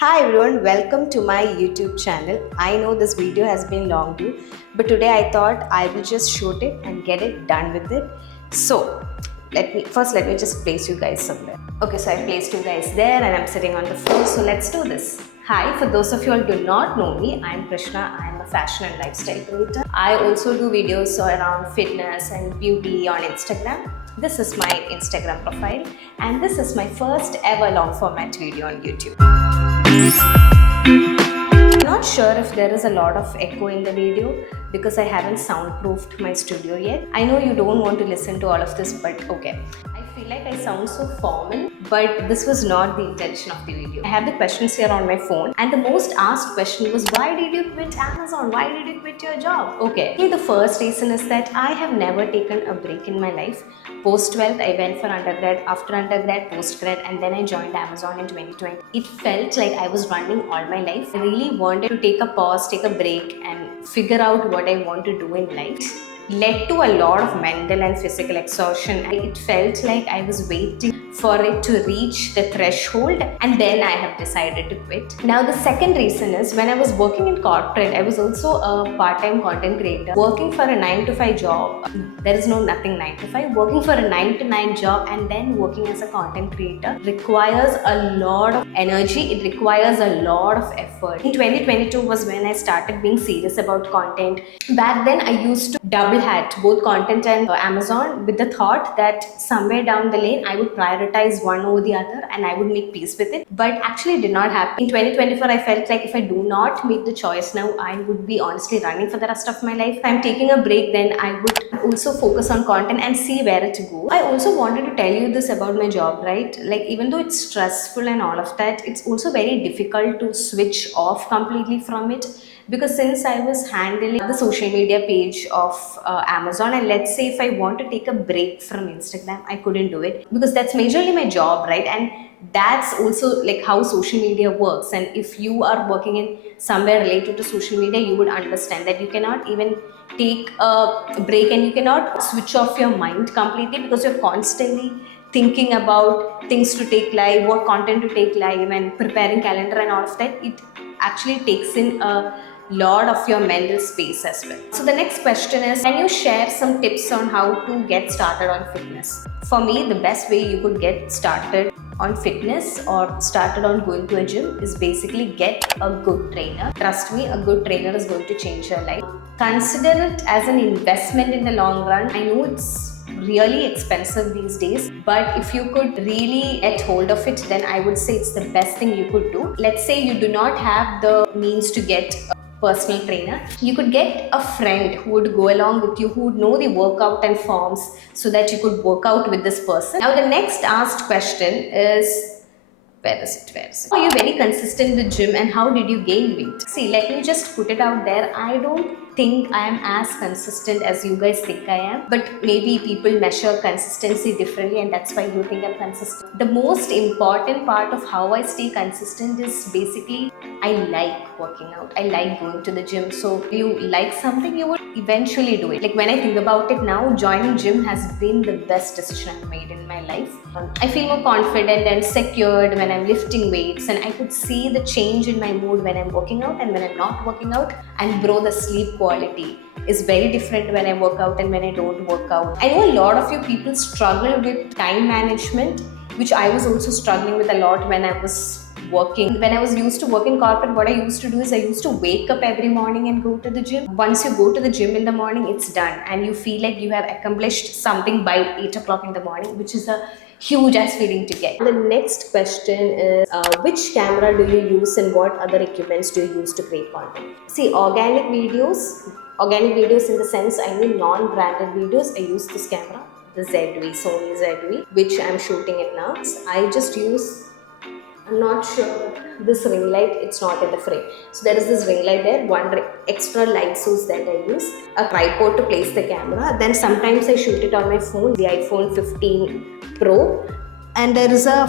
Hi everyone, welcome to my YouTube channel. I know this video has been long due, but today I thought I will just shoot it and get it done with it. So, let me just place you guys somewhere. Okay, so I placed you guys there and I'm sitting on the floor, so let's do this. Hi, for those of you who do not know me, I'm Krishna. I'm a fashion and lifestyle creator. I also do videos around fitness and beauty on Instagram. This is my Instagram profile and this is my first ever long format video on YouTube. I'm not sure if there is a lot of echo in the video because I haven't soundproofed my studio yet. I know you don't want to listen to all of this, but okay. I feel like I sound so formal, but this was not the intention of the video. I have the questions here on my phone, and the most asked question was, why did you quit Amazon? Why did you quit your job? Okay, the first reason is that I have never taken a break in my life. Post 12th, I went for undergrad, after undergrad, postgrad, and then I joined Amazon in 2020. It felt like I was running all my life. I really wanted to take a pause, take a break, and figure out what I want to do in life. Led to a lot of mental and physical exhaustion. It felt like I was waiting for it to reach the threshold, and then I have decided to quit. Now, the second reason is when I was working in corporate, I was also a part-time content creator. Working for a 9 to 5 job, there is nothing 9 to 5. Working for a 9 to 9 job and then working as a content creator requires a lot of energy. It requires a lot of effort. In 2022 was when I started being serious about content. Back then, I used to double hat both content and Amazon with the thought that somewhere down the lane I would prioritize one over the other and I would make peace with it, but actually it did not happen. In 2024 I felt like if I do not make the choice now, I would be honestly running for the rest of my life. If I'm taking a break, then I would also focus on content and see where it goes. I also wanted to tell you this about my job, right? Like, even though it's stressful and all of that, it's also very difficult to switch off completely from it, because since I was handling the social media page of Amazon, and let's say if I want to take a break from Instagram, I couldn't do it because that's majorly my job, right? And that's also like how social media works. And if you are working in somewhere related to social media, you would understand that you cannot even take a break and you cannot switch off your mind completely because you're constantly thinking about things to take live, what content to take live, and preparing calendar and all of that. It actually takes in a lot of your mental space as well. So the next question is, can you share some tips on how to get started on fitness? For me, the best way you could get started on fitness or started on going to a gym is basically get a good trainer. Trust me, a good trainer is going to change your life. Consider it as an investment in the long run. I know it's really expensive these days, but if you could really get hold of it, then I would say it's the best thing you could do. Let's say you do not have the means to get a personal trainer, you could get a friend who would go along with you, who would know the workout and forms, so that you could work out with this person. Now, the next asked question is, where is it? Are you very consistent with gym and how did you gain weight? See, let me just put it out there. I don't think I am as consistent as you guys think I am, but maybe people measure consistency differently and that's why you think I'm consistent. The most important part of how I stay consistent is basically I like working out. I like going to the gym. So if you like something, you would eventually do it. Like, when I think about it now, joining gym has been the best decision I've made in my life. I feel more confident and secured when I'm lifting weights, and I could see the change in my mood when I'm working out and when I'm not working out. And bro, the sleep quality is very different when I work out and when I don't work out. I know a lot of you people struggle with time management, which I was also struggling with a lot when I was working. When I was used to work in corporate, what I used to do is I used to wake up every morning and go to the gym. Once you go to the gym in the morning, it's done and you feel like you have accomplished something by 8 o'clock in the morning, which is a huge ass feeling to get. The next question is, which camera do you use and what other equipments do you use to create content? See, organic videos in the sense, I mean non-branded videos, I use this camera, the Sony ZV, which I'm shooting it now. I just use, I'm not sure, this ring light, it's not in the frame. So there is this ring light there, one extra light source that I use, a tripod to place the camera. Then sometimes I shoot it on my phone, the iPhone 15 Pro, and there is a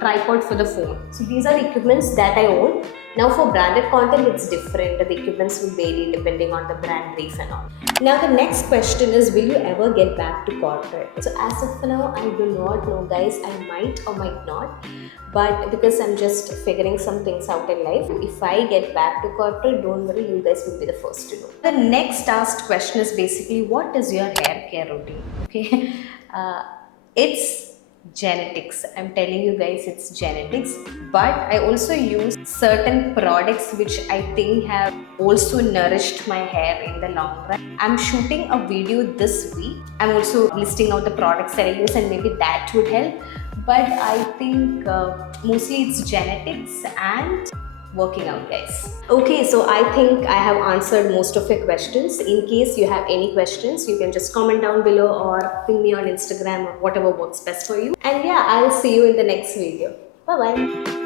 tripod for the phone. So these are equipments that I own. Now for branded content, it's different. The equipments will vary depending on the brand brief and all. Now the next question is, will you ever get back to corporate? So as of now, I do not know, guys. I might or might not. But because I'm just figuring some things out in life, if I get back to corporate, don't worry, you guys will be the first to know. The next asked question is basically, what is your hair care routine? Okay, it's genetics. I'm telling you guys, it's genetics. But I also use certain products which I think have also nourished my hair in the long run. I'm shooting a video this week. I'm also listing out the products that I use, and maybe that would help. But I think mostly it's genetics and working out, guys. Okay, so I think I have answered most of your questions. In case you have any questions, you can just comment down below or ping me on Instagram or whatever works best for you. And yeah, I'll see you in the next video. Bye bye.